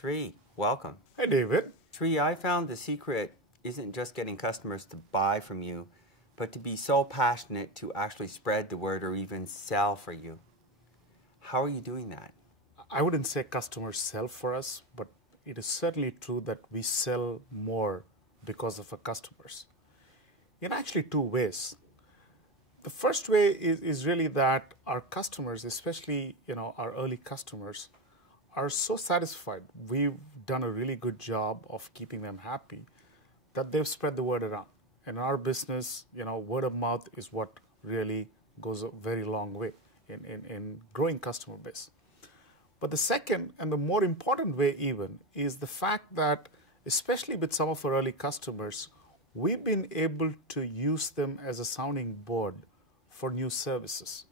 Shri, welcome. Hi, David. Shri, I found the secret isn't just getting customers to buy from you, but to be so passionate to actually spread the word or even sell for you. How are you doing that? I wouldn't say customers sell for us, but it is certainly true that we sell more because of our customers. In actually two ways. The first way is really that our customers, especially our early customers, are so satisfied. We've done a really good job of keeping them happy that they've spread the word around. In our business, word of mouth is what really goes a very long way in growing customer base. But the second and the more important way even is the fact that, especially with some of our early customers, we've been able to use them as a sounding board for new services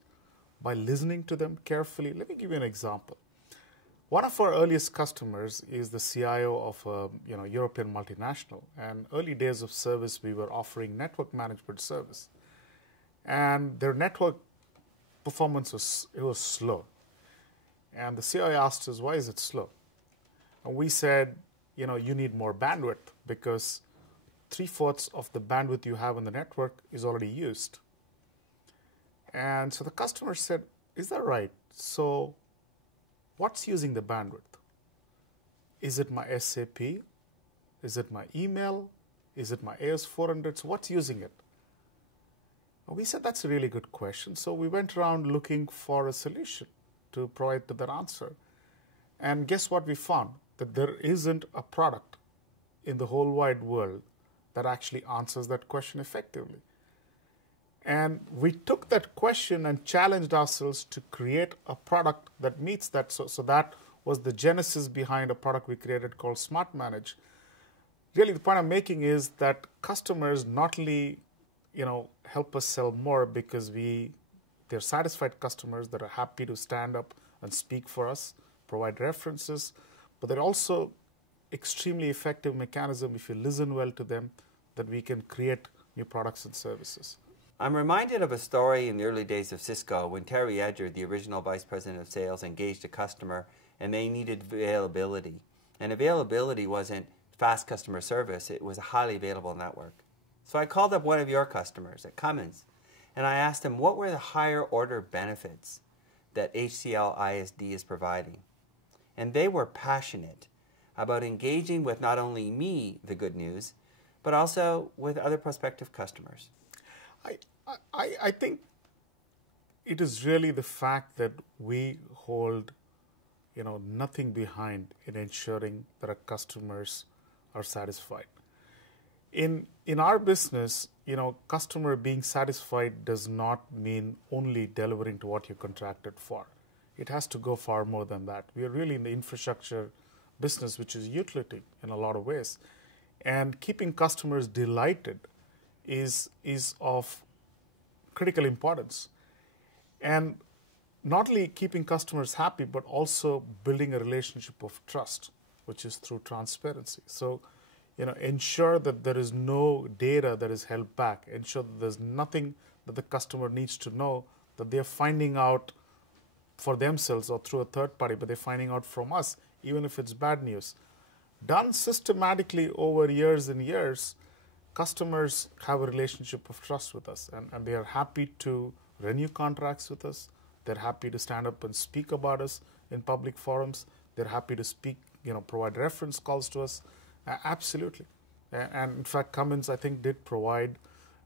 by listening to them carefully. Let me give you an example. One of our earliest customers is the CIO of a European multinational. And early days of service, we were offering network management service. And their network performance was slow. And the CIO asked us, why is it slow? And we said, you need more bandwidth because 3/4 of the bandwidth you have in the network is already used. And so the customer said, is that right? So what's using the bandwidth? Is it my SAP? Is it my email? Is it my AS400? So what's using it? And we said, that's a really good question. So we went around looking for a solution to provide that answer. And guess what we found? That there isn't a product in the whole wide world that actually answers that question effectively. And we took that question and challenged ourselves to create a product that meets that. So that was the genesis behind a product we created called Smart Manage. Really, the point I'm making is that customers not only help us sell more because they're satisfied customers that are happy to stand up and speak for us, provide references, but they're also extremely effective mechanism if you listen well to them that we can create new products and services. I'm reminded of a story in the early days of Cisco when Terry Edger, the original vice president of sales, engaged a customer and they needed availability. And availability wasn't fast customer service, it was a highly available network. So I called up one of your customers at Cummins and I asked him what were the higher order benefits that HCL ISD is providing. And they were passionate about engaging with not only me, the good news, but also with other prospective customers. I think it is really the fact that we hold nothing behind in ensuring that our customers are satisfied. In our business, customer being satisfied does not mean only delivering to what you contracted for. It has to go far more than that. We are really in the infrastructure business, which is utility in a lot of ways. And keeping customers delighted is of critical importance. And not only keeping customers happy, but also building a relationship of trust, which is through transparency. So, ensure that there is no data that is held back. Ensure that there's nothing that the customer needs to know that they're finding out for themselves or through a third party, but they're finding out from us, even if it's bad news. Done systematically over years and years, customers have a relationship of trust with us, and they are happy to renew contracts with us. They're happy to stand up and speak about us in public forums. They're happy to speak, provide reference calls to us. Absolutely. And in fact, Cummins, I think, did provide,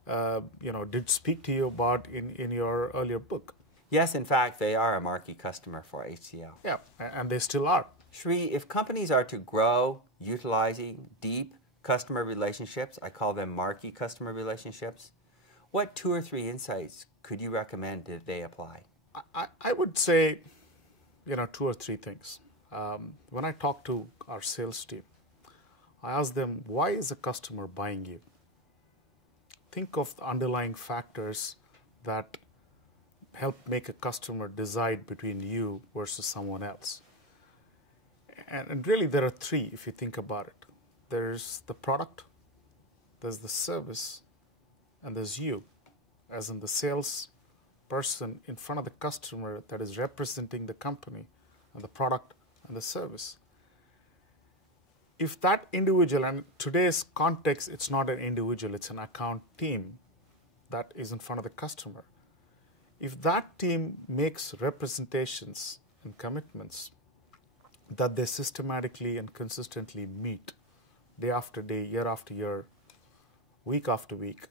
did speak to you about in your earlier book. Yes, in fact, they are a marquee customer for HCL. Yeah, and they still are. Shri, if companies are to grow utilizing deep customer relationships, I call them marquee customer relationships, what 2 or 3 insights could you recommend that they apply? I would say, 2 or 3 things. When I talk to our sales team, I ask them, why is a customer buying you? Think of the underlying factors that help make a customer decide between you versus someone else. And really there are 3 if you think about it. There's the product, there's the service, and there's you, as in the sales person in front of the customer that is representing the company and the product and the service. if that individual, and today's context, it's not an individual, it's an account team that is in front of the customer. If that team makes representations and commitments that they systematically and consistently meet day after day, year after year, week after week,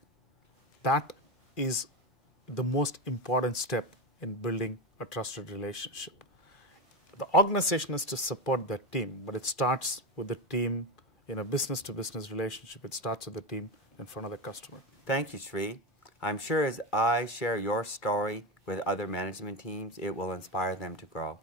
that is the most important step in building a trusted relationship. The organization is to support that team, but it starts with the team in a business-to-business relationship. It starts with the team in front of the customer. Thank you, Sri. I'm sure as I share your story with other management teams, it will inspire them to grow.